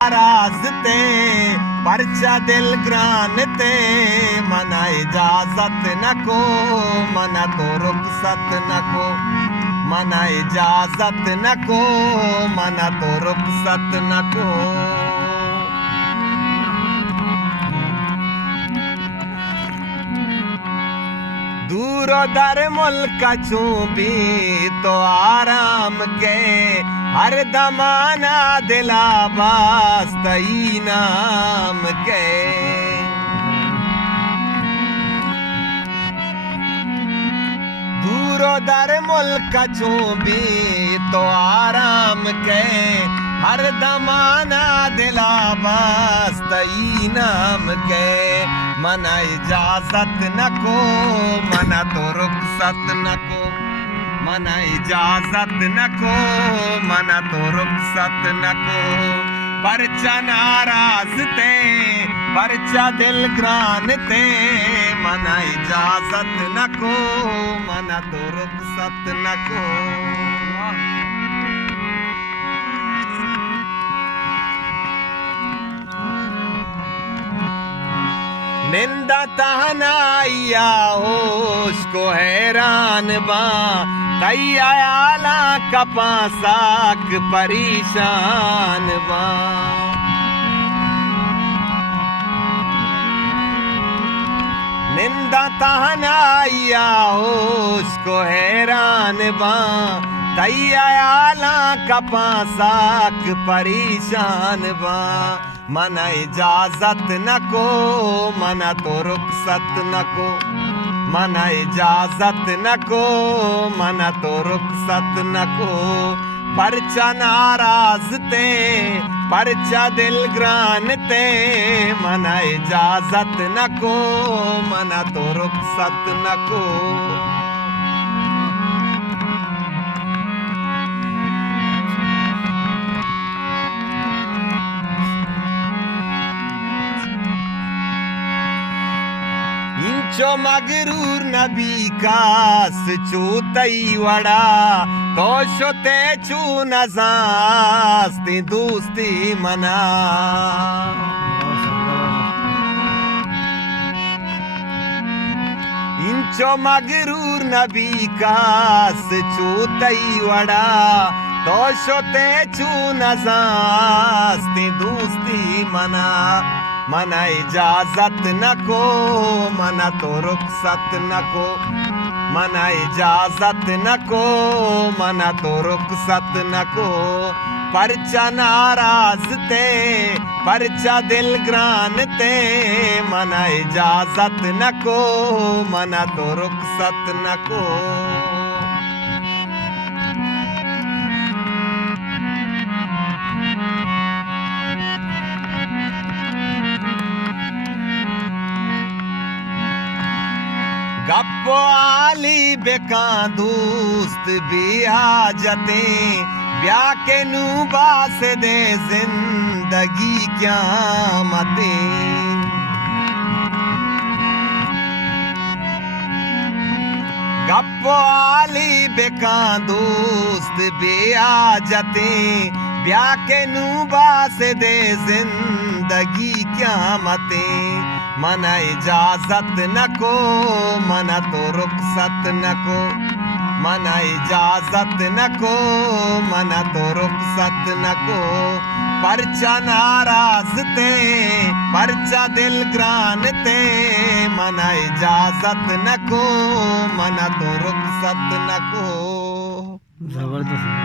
रास्ते परचा दिल ग्रानते मना इजाजत न को मना तो रुखसत न को मना इजाजत न को मना तो रुखसत न को। दूर दर मुल्क चूबी तो आराम के हर दमाना दिला बास्तई नाम के। दूर दर मुल्क चूबी तो आराम के हर दमाना दिला बास्तई नाम के। मना इजाजत न को मना तो रुखसत न को मना इजाजत न को मना तो रुखसत न को। परचा नाराजते परचा दिल ग्रानते मना इजाजत न को मना तो रुखसत न को। निंदा तहनाइया उसको हैरान बा तैयाला कपासाक परेशान बा। निंदा तहनाइया उसको हैरान बा तैयाला कपासाक परेशान बा। मना इजाजत न को मना तो रुखसत न को मना इजाजत न को मना तो रुखसत न को। परचा नाराजते परचा दिल ग्रानते मना इजाजत न को मना तो रुखसत न को। जो मगरूर नबी कास चूतई वड़ा तो शोते चू नजास्ती दोस्ती मना। इंचो मगरूर नबी कास चूतई वड़ा तो शोते चू नजास्ती दोस्ती मना। मना इजाजत न को मना तो रुखसत न को मना इजाजत न को मना तो रुखसत न को। परचा नाराजते परचा दिल ग्रानते मना इजाजत न को मना तो रुखसत न को। गप्पो आली बेका दोस्त भी हाजते ब्याह के नूबास दे जिंदगी क्या मते। गप्पो आली बेका दोस्त भी हाजते ब्याह के नूबास दे जिंदगी क्या मते। मना इजाजत न को मना तो रुखसत न को मना इजाजत न को मना तो रुखसत न को। परचा नाराजते परचा दिल ग्रानते मना इजाजत न को मना तो रुखसत न को। जबरदस्त।